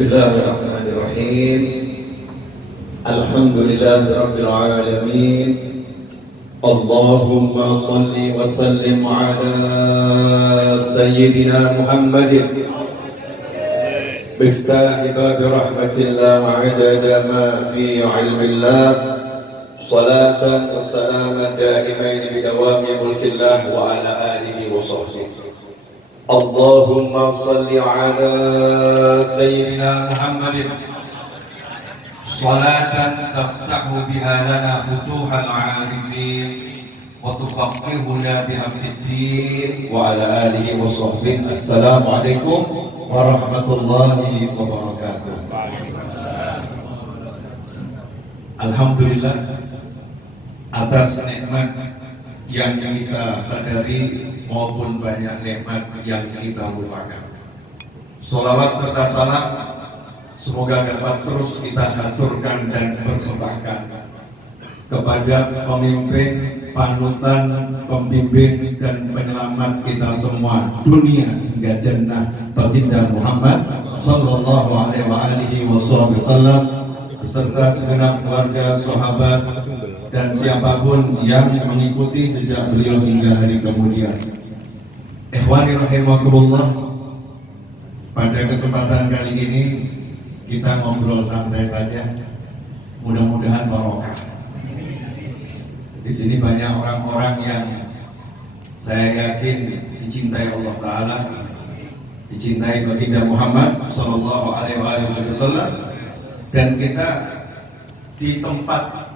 Bismillahirrahmanirrahim. Alhamdulillahirabbil alamin. Allahumma shalli wa sallim ala sayyidina Muhammadin miftah bab rahmatillah wa adada ma fi ilmillah. Salatan wa salaman daimain bidawami mulkillah wa ala alihi wa sahbihi. Allahumma salli ala sayyidina Muhammadin salatan taftahu biha lana futuhal arifin wa tufaqqihuna biha fid-din wa ala alihi wa sahbihi. Assalamualaikum warahmatullahi wabarakatuh. Alhamdulillah atas nikmat yang kita sadari maupun banyak nikmat yang kita lupakan. Sholawat serta salam semoga dapat terus kita haturkan dan persembahkan kepada pemimpin, panutan, pembimbing dan penyelamat kita semua dunia hingga jannah, baginda Muhammad sallallahu alaihi wasallam beserta segenap keluarga, sahabat dan siapapun yang mengikuti jejak beliau hingga hari kemudian. Ikhwani rahimakumullah, pada kesempatan kali ini kita ngobrol santai saja, mudah-mudahan barokah. Di sini banyak orang-orang yang saya yakin dicintai Allah Ta'ala, dicintai baginda Muhammad sallallahu alaihi wasallam, dan kita di tempat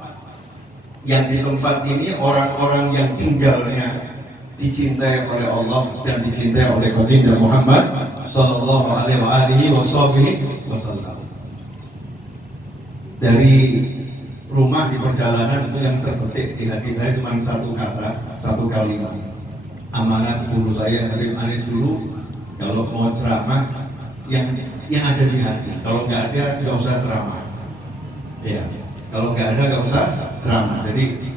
ini orang-orang yang tinggalnya dicintai oleh Allah dan dicintai oleh baginda Muhammad sallallahu alaihi wasallam. Dari rumah di perjalanan itu yang terbetik di hati saya cuma satu kata, satu kalimat. Amanat guru saya Habib Anis dulu, kalau mau ceramah yang ada di hati. Kalau nggak ada nggak usah ceramah. Ya, kalau nggak ada nggak usah ceramah. Jadi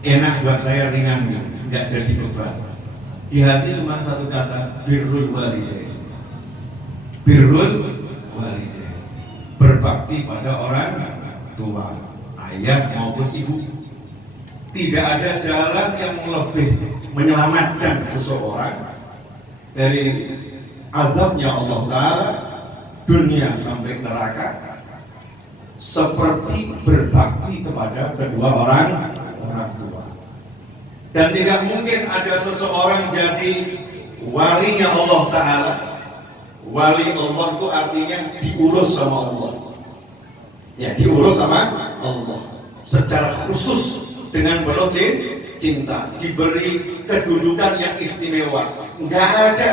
enak buat saya, ringan gitu, nggak jadi beban. Di hati cuma satu kata, birrul walidain. Birrul walidain, berbakti pada orang tua, ayah maupun ibu. Tidak ada jalan yang lebih menyelamatkan seseorang dari azabnya Allah Ta'ala dunia sampai neraka seperti berbakti kepada kedua orang tua. Dan tidak mungkin ada seseorang jadi walinya Allah Ta'ala. Wali Allah itu artinya diurus sama Allah. Ya, diurus sama Allah secara khusus dengan penuh cinta, diberi kedudukan yang istimewa. Enggak ada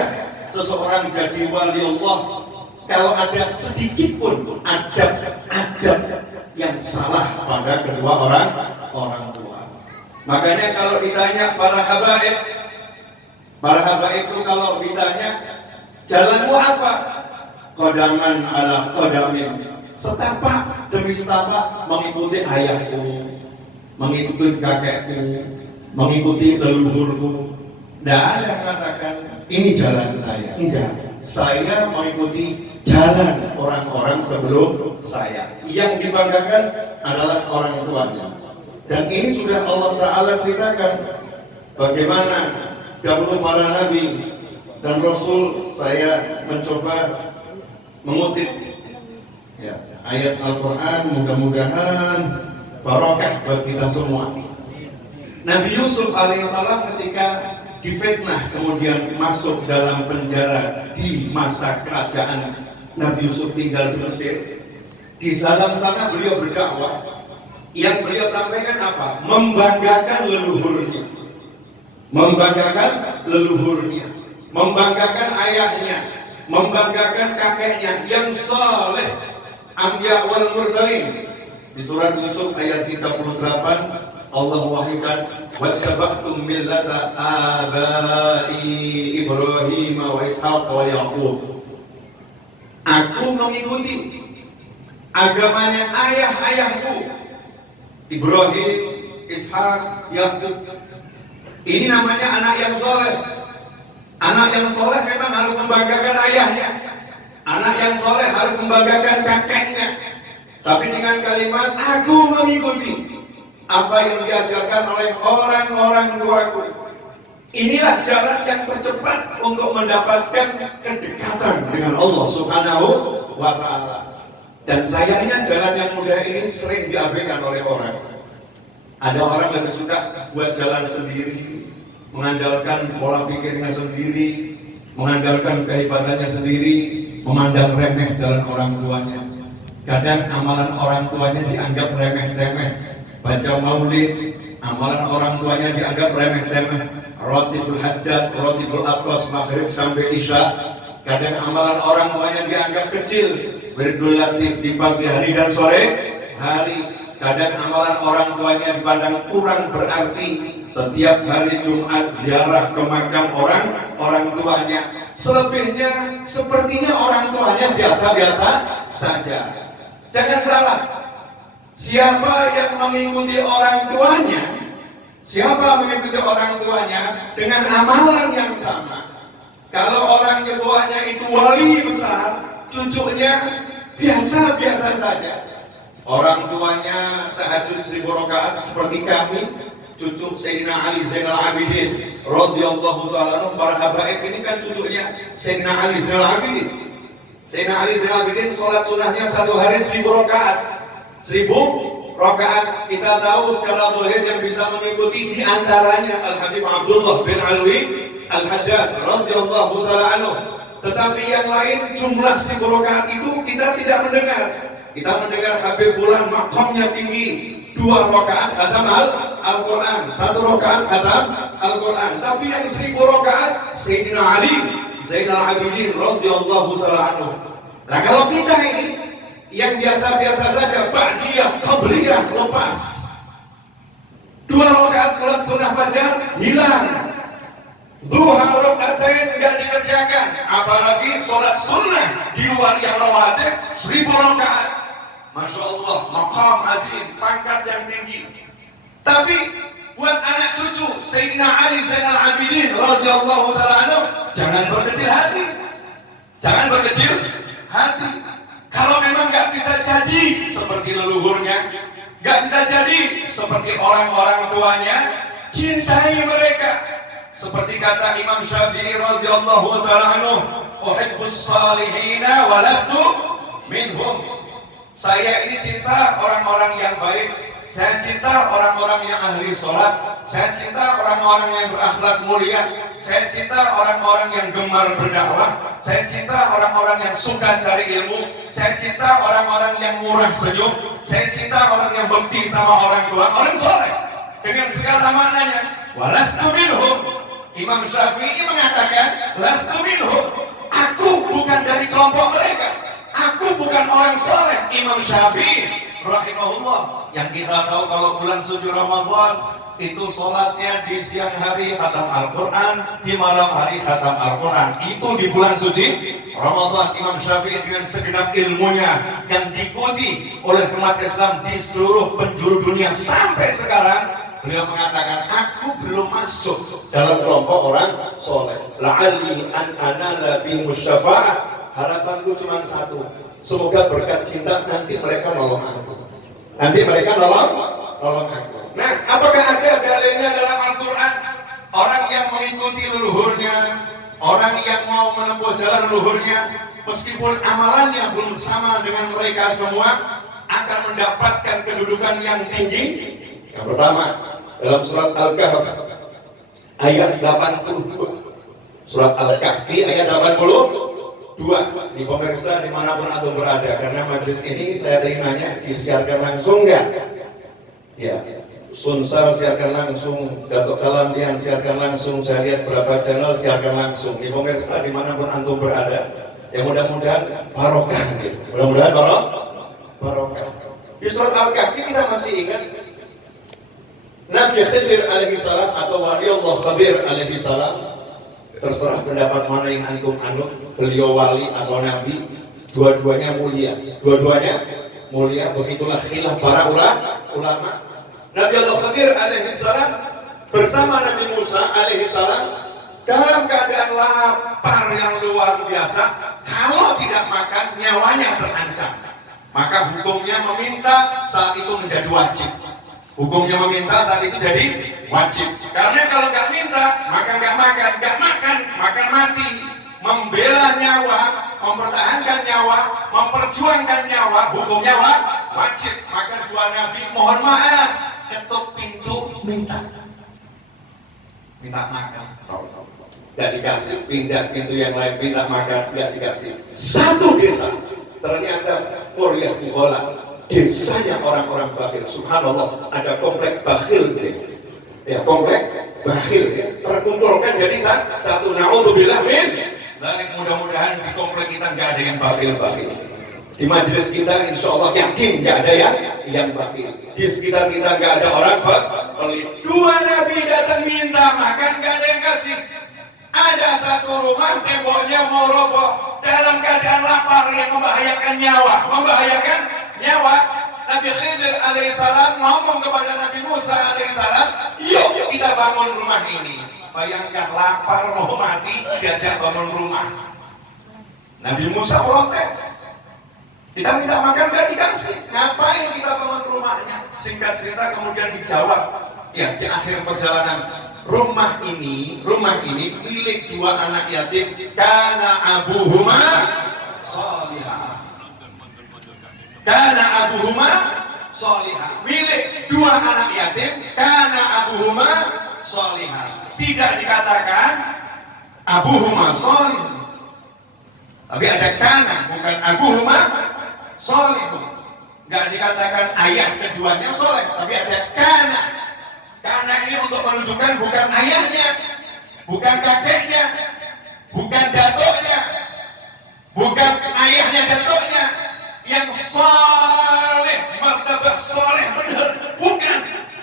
seseorang jadi wali Allah kalau ada sedikit pun adab yang salah pada kedua orang tua. Makanya kalau ditanya para habaib itu kalau ditanya jalanmu apa? Qadaman ala qadamin, setapak demi setapak mengikuti ayahku, mengikuti kakekku, mengikuti leluhurku. Tidak ada yang mengatakan ini jalan saya. Enggak, saya mengikuti jalan orang-orang sebelum saya. Yang dibanggakan adalah orang tuanya. Dan ini sudah Allah Ta'ala ceritakan bagaimana dahulu para nabi dan rasul. Saya mencoba mengutip ya, ayat Al-Quran, mudah-mudahan barokah buat kita semua. Nabi Yusuf alaihissalam ketika difitnah kemudian masuk dalam penjara di masa kerajaan Nabi Yusuf tinggal di Mesir. Di dalam sana beliau berdakwah. Yang beliau sampaikan apa? Membanggakan leluhurnya, membanggakan ayahnya, membanggakan kakeknya yang saleh, Anbiya wal Mursalin. Di surat Yusuf ayat 38 Allah wahyukan wattaba'tum millata abai Ibrahim wa Ishaq wa Yaqub. Aku mengikuti agamanya ayah-ayahku Ibrahim, Ishak, Yakub. Ini namanya anak yang soleh. Anak yang soleh memang harus membanggakan ayahnya. Anak yang soleh harus membanggakan kakeknya, tapi dengan kalimat aku mengikuti apa yang diajarkan oleh orang-orang tuaku. Inilah jalan yang tercepat untuk mendapatkan kedekatan dengan Allah Subhanahu wa Ta'ala. Dan sayangnya jalan yang mudah ini sering diabaikan oleh orang. Ada orang lebih suka buat jalan sendiri, mengandalkan pola pikirnya sendiri, mengandalkan kehebatannya sendiri, memandang remeh jalan orang tuanya. Kadang amalan orang tuanya dianggap remeh-temeh. Baca maulid, amalan orang tuanya dianggap remeh-temeh. Rotibul haddad, rotibul atos, maghrib sampai isya. Kadang amalan orang tuanya dianggap kecil. Wirdul latif di pagi hari dan sore hari. Kadang amalan orang tuanya dipandang kurang berarti. Setiap hari Jumat ziarah ke makam orang tuanya. Selebihnya sepertinya orang tuanya biasa-biasa saja. Jangan salah, siapa yang mengikuti orang tuanya, dengan amalan yang sama. Kalau orang tuanya itu wali besar, cucunya biasa-biasa saja. Orang tuanya tahajud 1000 rakaat seperti kami, cucu Sayyidina Ali Zainal Abidin radhiyallahu ta'ala anhu, para habaib ini kan cucunya Sayyidina Ali Zainal Abidin. Sayyidina Ali Zainal Abidin sholat sunnahnya satu hari 1000 rakaat. 1000 rakaat. Kita tahu secara zahir yang bisa mengikuti diantaranya Al-Habib Abdullah bin Alwi Al-Haddad radhiyallahu ta'ala anhu. Tetapi yang lain jumlah 1000 rakaat itu kita tidak mendengar. Kita mendengar Habib Fulan makamnya tinggi, 2 rakaat khatam Al-Quran, 1 rakaat khatam Al-Quran. Tapi yang 1000 rakaat Sayyidina Ali Zainal Abidin radhiyallahu ta'ala anhu. Nah kalau kita ini yang biasa-biasa saja, ba'diyah, qabliyah, lepas. 2 rakaat salat sunnah fajar hilang. Duha rakaatain tidak dikerjakan, apalagi salat sunnah di luar yang rawatib 1000 rakaat. Masya Allah, maqam azim, pangkat yang tinggi. Tapi buat anak cucu Sayyidina Ali Zainal Abidin radhiyallahu ta'ala anhu, jangan berkecil hati. Jangan berkecil hati. Kalau memang nggak bisa jadi seperti leluhurnya, nggak bisa jadi seperti orang-orang tuanya, cintai mereka. Seperti kata Imam Syafi'i radhiyallahu ta'ala anhu, uhibbus salihina walastu minhum. Saya ini cinta orang-orang yang baik, saya cinta orang-orang yang ahli sholat, saya cinta orang-orang yang berakhlak mulia, saya cinta orang-orang yang gemar berdakwah, saya cinta orang-orang yang suka cari ilmu, saya cinta orang-orang yang murah senyum, saya cinta orang yang bekti sama orang tua, orang soleh dengan segala maknanya. Walastu minhum. Imam Syafi'i mengatakan, lastu minhum, aku bukan dari kelompok mereka, aku bukan orang soleh. Imam Syafi'i rahimahullah, yang kita tahu kalau bulan suci Ramadan itu sholatnya di siang hari khatam Al-Quran, di malam hari khatam Al-Quran. Itu di bulan suci Ramadan. Imam Syafi'i dengan segenap ilmunya yang diikuti oleh umat Islam di seluruh penjuru dunia sampai sekarang, beliau mengatakan, aku belum masuk dalam kelompok orang soleh. La'alli an anala bihimus syafa'ah. Harapanku cuma satu, semoga berkat cinta nanti mereka nolong aku. Nanti mereka nolong aku. Nah, apakah ada dalilnya dalam Al-Quran? Orang yang mengikuti leluhurnya, orang yang mau menempuh jalan leluhurnya, meskipun amalannya belum sama dengan mereka semua, akan mendapatkan kedudukan yang tinggi. Yang pertama, dalam surat Al-Kahf ayat 82. Surat Al-Kahfi ayat 82. Di pemirsa dimanapun antum berada, karena majelis ini saya tadi nanya disiarkan langsung nggak? Ya, Sunsar siarkan langsung, Datuk Kalamdian siarkan langsung, saya lihat berapa channel siarkan langsung. Di pemirsa dimanapun antum berada, ya mudah-mudahan barokah, gitu. Mudah-mudahan barokah. Di surat Al-Kahfi kita masih ingat Nabi Khidir alaihi salam atau wali Allah Khadir alaihi salam, terserah pendapat mana yang antum anut, beliau wali atau nabi, dua-duanya mulia. Dua-duanya mulia, begitulah khilaf para ulama. Nabi Allah Khadir alaihi salam bersama Nabi Musa alaihi salam dalam keadaan lapar yang luar biasa, Kalau tidak makan, nyawanya terancam. Maka hukumnya meminta saat itu menjadi wajib. Hukumnya meminta saat itu jadi wajib. Karena kalau nggak minta, maka nggak makan. Nggak makan, maka mati. Membela nyawa, mempertahankan nyawa, memperjuangkan nyawa, hukumnya wajib. Maka dua Nabi mohon maaf, ketuk pintu minta makan. Nggak dikasih. Pindah pintu yang lain minta makan, nggak dikasih. Satu desa ternyata Korea Bukhola, desanya orang-orang bakhil. Subhanallah, ada komplek bakhil ya, komplek bakhil ya. Terkumpulkan jadi satu. Na'udzubillah min. Mudah-mudahan di komplek kita nggak ada yang bakhil. Di majelis kita insya Allah yakin nggak ada yang bakhil. Di sekitar kita nggak ada orang pelit. Dua Nabi datang minta makan, nggak ada yang kasih. Ada satu rumah temboknya mau roboh dalam keadaan lapar yang membahayakan nyawa. Nabi Khidir alaihissalam ngomong kepada Nabi Musa alaihissalam, yuk kita bangun rumah ini. Bayangkan lapar mau mati diajak bangun rumah. Nabi Musa protes. Kita minta makan gak dikasih. Ngapain kita bangun rumahnya? Singkat cerita kemudian dijawab. Ya, di akhir perjalanan, rumah ini milik dua anak yatim. Kana abuhuma sholihah. Milik dua anak yatim. Kana abuhuma sholihah. Tidak dikatakan abuhuma sholihah, tapi ada kana, bukan abuhuma sholihah. Nggak dikatakan ayah keduanya soleh, tapi ada kana. Kana ini untuk menunjukkan bukan ayahnya, bukan kakeknya, bukan datuknya, bukan ayahnya datuknya yang soleh, martabat soleh benar, bukan.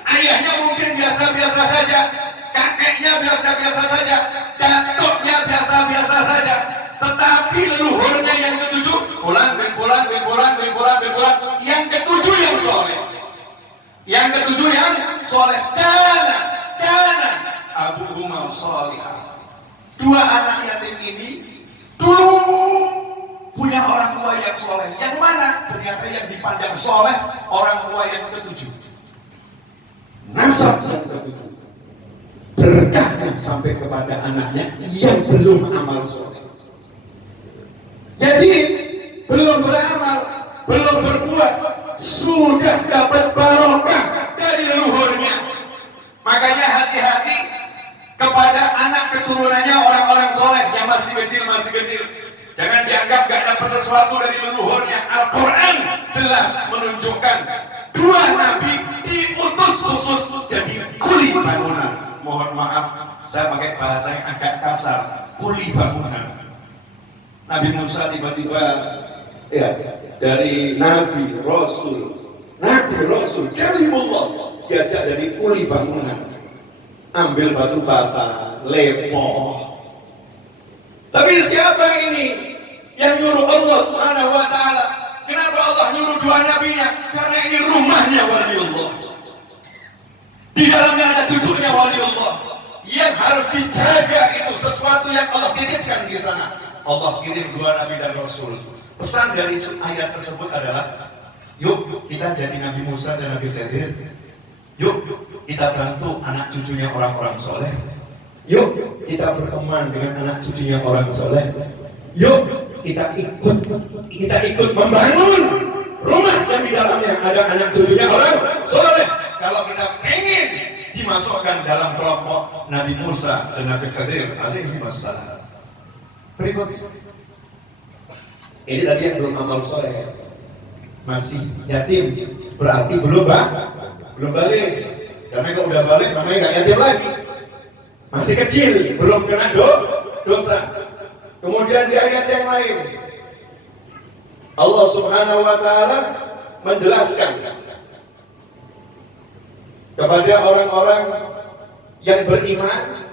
Ayahnya mungkin biasa-biasa saja, kakeknya biasa-biasa saja, datuknya biasa-biasa saja, tetapi leluhurnya yang ketujuh, fulan bin fulan bin fulan bin fulan bin fulan, yang ketujuh yang soleh. Yang ketujuh yang soleh. Kana abuhuma sholihah. Dua anak yatim ini dulu punya orang tua yang soleh. Yang mana? Ternyata yang dipandang soleh orang tua yang ketujuh. Nasab yang ketujuh. Berkahnya sampai kepada anaknya yang belum amal soleh. Jadi belum beramal, belum berbuat, sudah dapat barokah dari leluhurnya. Makanya hati-hati kepada anak keturunannya orang-orang soleh yang masih kecil. Jangan dianggap gak dapat sesuatu dari leluhurnya. Al-Quran jelas menunjukkan dua nabi diutus khusus jadi kuli bangunan. Mohon maaf, saya pakai bahasa yang agak kasar. Kuli bangunan. Nabi Musa tiba-tiba ya dari Nabi Rasul kalimullah diajak dari kuli bangunan, ambil batu bata, lepoh. Tapi siapa ini yang nyuruh Allah Subhanahu wa ta'ala? Kenapa Allah nyuruh dua nabinya? Karena ini rumahnya waliullah, di dalamnya ada cucunya waliullah yang harus dijaga. Itu sesuatu yang Allah titipkan di sana. Allah kirim dua nabi dan rasul. Pesan dari ayat tersebut adalah, yuk kita jadi Nabi Musa dan Nabi Khidir. Yuk kita bantu anak cucunya orang-orang soleh. Yuk kita berteman dengan anak cucunya orang soleh. Yuk kita ikut membangun rumah yang di dalamnya ada anak cucunya orang soleh. Kalau kita ingin dimasukkan dalam kelompok Nabi Musa dan Nabi Khidir alaihi wassalam. Berikut ini tadi yang belum amal soleh, masih yatim, berarti belum balik. Karena kalau udah balik namanya nggak yatim lagi, masih kecil, belum kena dosa. Kemudian di ayat yang lain Allah Subhanahu wa ta'ala menjelaskan kepada orang-orang yang beriman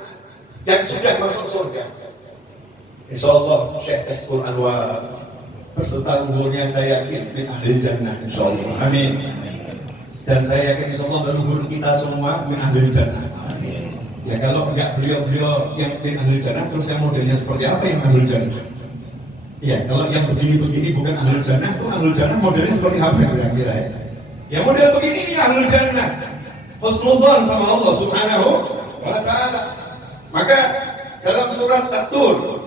yang sudah masuk surga. Insyaallah Syekh Eskul Anwar beserta leluhurnya saya yakin min ahli jannah insyaallah. Amin. Dan saya yakin insyaallah leluhur kita semua min ahli jannah. Amin. Ya kalau enggak beliau-beliau yang min ahli jannah, terus yang modelnya seperti apa yang ahli jannah? Ya, kalau yang begini-begini bukan ahlul jannah, itu ahlul jannah modelnya seperti apa kira-kira ya? Ya model begini nih ahlul jannah. Husnudzon sama Allah Subhanahu wa ta'ala. Maka dalam surat At-Tur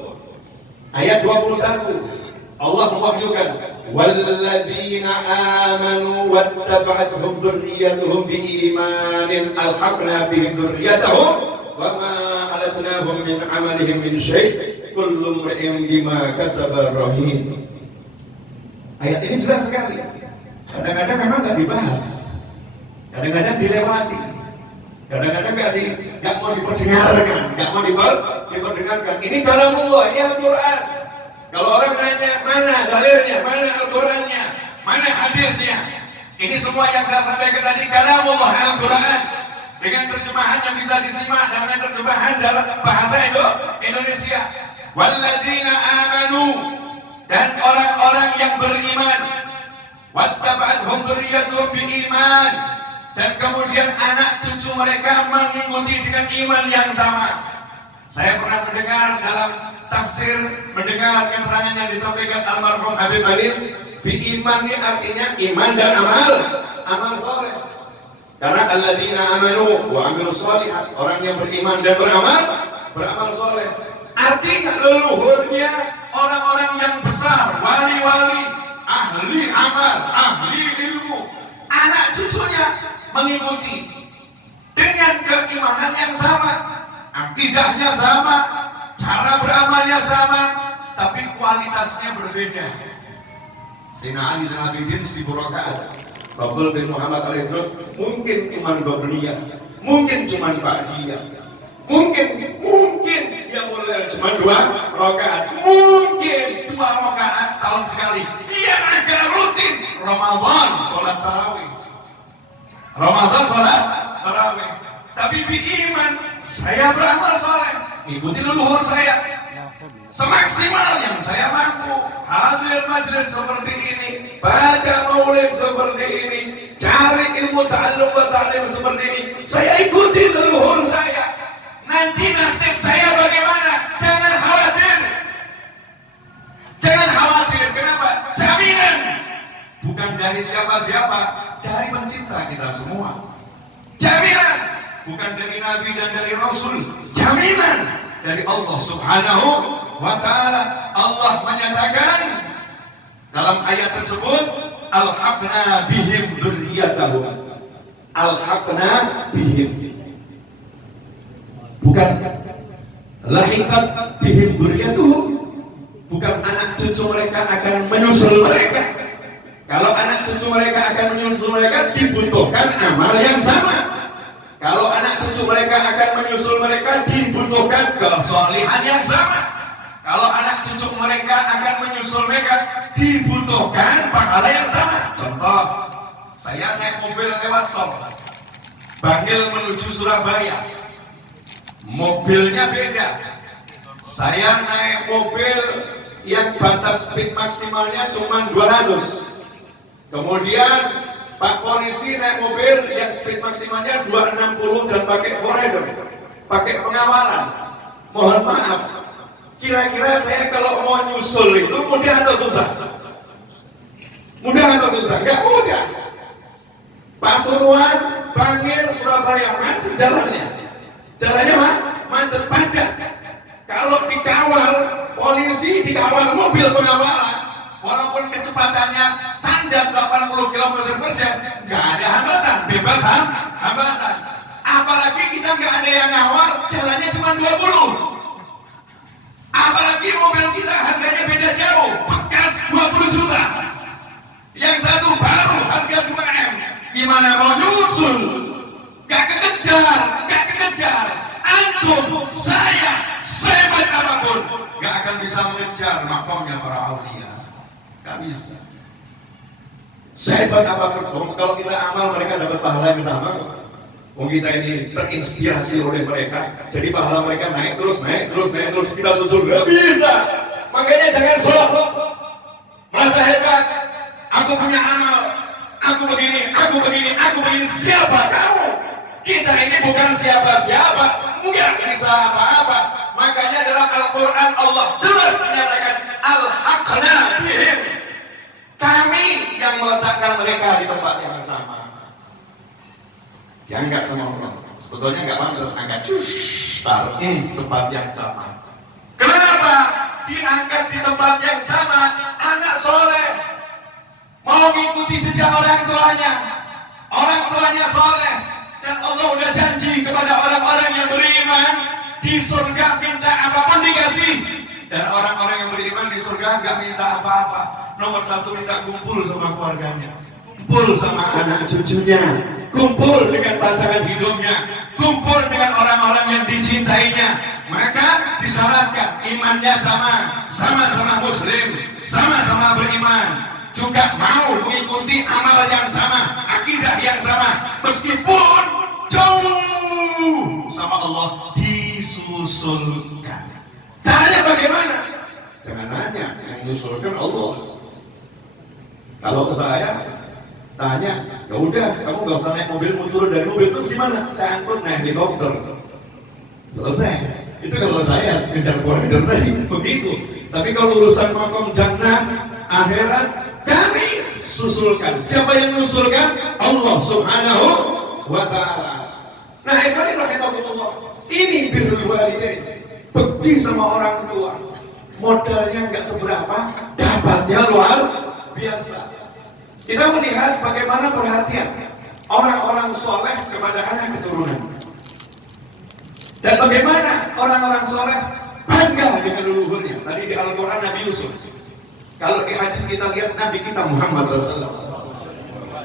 ayat 21 Allah mewahyukan walladzina amanu wattaba'athum dzurriyyatuhum biimanin alhaqna bihim dzurriyyatahum wama alatnahum min amalihim min syai' kullu imrin bima kasaba rahim. Ayat ini jelas sekali. Kadang-kadang memang nggak dibahas, kadang-kadang dilewati, kadang-kadang nggak mau diperdengarkan, nggak mau diperdengarkan. Ini kalamullah, ini Al-Quran. Kalau orang nanya mana dalilnya, mana Al-Qurannya, mana hadisnya, ini semua yang saya sampaikan tadi kalamullah Al-Quran dengan terjemahan yang bisa disimak dengan terjemahan dalam bahasa Indonesia. Walladzina amanu, dan orang-orang yang beriman, wattaba'athum dzurriyyatuhum biiman, dan kemudian anak cucu mereka mengikuti dengan iman yang sama. Saya pernah mendengar dalam tafsir, mendengar keterangan yang disampaikan almarhum Habib Anis, biiman ini artinya iman dan amal soleh. Karena alladzina amanu wa amilus sholihat, orang yang beriman dan beramal soleh. Artinya leluhurnya orang-orang yang besar, wali-wali, ahli amal, ahli ilmu, anak cucunya mengikuti dengan keimanan yang sama, akidahnya sama, cara beramalnya sama, tapi kualitasnya berbeda. Sayyidina Ali Zainal Abidin 1000 rakaat, Rasul bin Muhammad Al-Idrus mungkin cuma Qobliyah, mungkin cuma Ba'diyah, mungkin dia mulai cuma 2 rakaat, mungkin 2 rakaat setahun sekali. Dia agak rutin Ramadan sholat tarawih, tapi beriman, saya beramal soleh, ikuti leluhur saya semaksimal yang saya mampu, hadir majelis seperti ini, baca maulid seperti ini, cari ilmu ta'allum wa ta'lim seperti ini, saya ikuti leluhur saya. Nanti nasib saya bagaimana? Jangan khawatir. Kenapa? Jaminan bukan dari siapa-siapa, dari pencipta kita semua. Jaminan bukan dari Nabi dan dari Rasul, jaminan dari Allah Subhanahu wa ta'ala. Allah menyatakan dalam ayat tersebut, alhaqna bihim dzurriyyatahum. Alhaqna bihim, bukan lahiqat bihim dzurriyyatuhum, bukan anak cucu mereka akan menyusul mereka. Kalau anak cucu mereka akan menyusul mereka, dibutuhkan amal yang sama. Kalau anak cucu mereka akan menyusul mereka, dibutuhkan kesalihan yang sama. Kalau anak cucu mereka akan menyusul mereka, dibutuhkan pahala yang sama. Contoh, saya naik mobil lewat tol Bangil menuju Surabaya, mobilnya beda. Saya naik mobil yang batas speed maksimalnya cuma 200. Kemudian Pak polisi naik mobil yang speed maksimalnya 260 dan pakai forerunner, pakai pengawalan. Mohon maaf, kira-kira saya kalau mau nyusul itu mudah atau susah? Mudah atau susah? Enggak mudah. Pasuruan, Bangil, Surabaya, macet jalannya. Jalannya macet padat. Kalau dikawal polisi, dikawal mobil pengawalan, walaupun kecepatannya standar 80 km per jam, nggak ada hambatan, bebas hambatan. Apalagi kita nggak ada yang ngawal, jalannya cuma 20. Apalagi mobil kita harganya beda jauh, bekas 20 juta. Yang satu baru harga 2M. Gimana mau nyusul? Nggak kekejar. Antum, saya, sehebat apapun, nggak akan bisa mengejar makamnya para aulia. Gak bisa. Sehebat apapun, kalau kita amal mereka dapat pahala yang sama. Kita ini terinspirasi oleh mereka, jadi pahala mereka naik terus, kita susul. Gak bisa. Makanya jangan sok merasa hebat. Aku punya amal, aku begini. Siapa kamu? Kita ini bukan siapa-siapa, nggak bisa apa-apa. Makanya dalam Al-Quran Allah jelas menyatakan al-haqna bihim. Kami yang meletakkan mereka di tempat yang sama. Diangkat sama Allah. Sebetulnya nggak pantas angkat. Taruh tempat yang sama. Kenapa diangkat di tempat yang sama? Anak soleh mau mengikuti jejak orang tuanya soleh, dan Allah udah janji kepada orang-orang yang beriman di surga minta apapun dikasih, dan orang-orang yang beriman di surga nggak minta apa-apa. Nomor satu minta kumpul sama keluarganya, kumpul sama anak cucunya, kumpul dengan pasangan hidupnya, kumpul dengan orang-orang yang dicintainya. Maka disyaratkan imannya sama-sama muslim, sama-sama beriman, juga mau mengikuti amal yang sama, akidah yang sama, meskipun jauh sama Allah, disusulkan. Caranya bagaimana? Jangan nanya, yang disusulkan Allah. Kalau ke saya tanya, ya udah, kamu gak usah naik mobil, mau turun dari mobil, terus gimana? Saya angkut naik helikopter, selesai. Itu kalau saya ngejar foreigner tadi begitu. Tapi kalau urusan makom jannah akhirat, kami susulkan. Siapa yang nusulkan? Allah Subhanahu wa ta'ala. Nah, ikhwani rahimahumullah, ini birrul walidain, bekti sama orang tua. Modalnya nggak seberapa, dapatnya luar biasa. Kita melihat bagaimana perhatian orang-orang soleh kepada anak keturunan. Dan bagaimana orang-orang soleh bangga dengan leluhurnya. Tadi di Al-Quran Nabi Yusuf, kalau di hadis kita lihat Nabi kita Muhammad SAW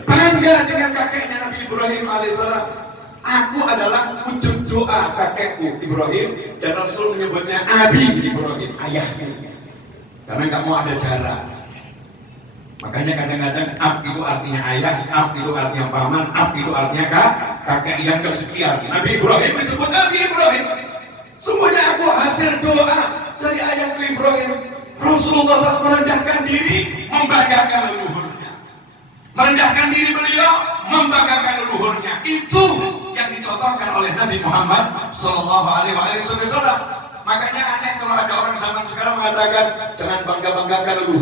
bangga dengan kakeknya Nabi Ibrahim alaihissalam. Aku adalah wujud doa kakekku Ibrahim, dan Rasul menyebutnya Abi Ibrahim, ayahnya, karena nggak mau ada jarak. Makanya kadang-kadang ab itu artinya ayah, ab itu artinya paman, ab itu artinya kakek yang kesekian. Nabi Ibrahim disebut Nabi Ibrahim. Semuanya aku hasil doa dari ayahku Ibrahim. Rasulullah SAW merendahkan diri, membanggakan leluhurnya. Merendahkan diri beliau, membanggakan leluhurnya. Itu yang dicontohkan oleh Nabi Muhammad SAW. Makanya aneh kalau ada orang zaman sekarang mengatakan jangan bangga-banggakan leluhur.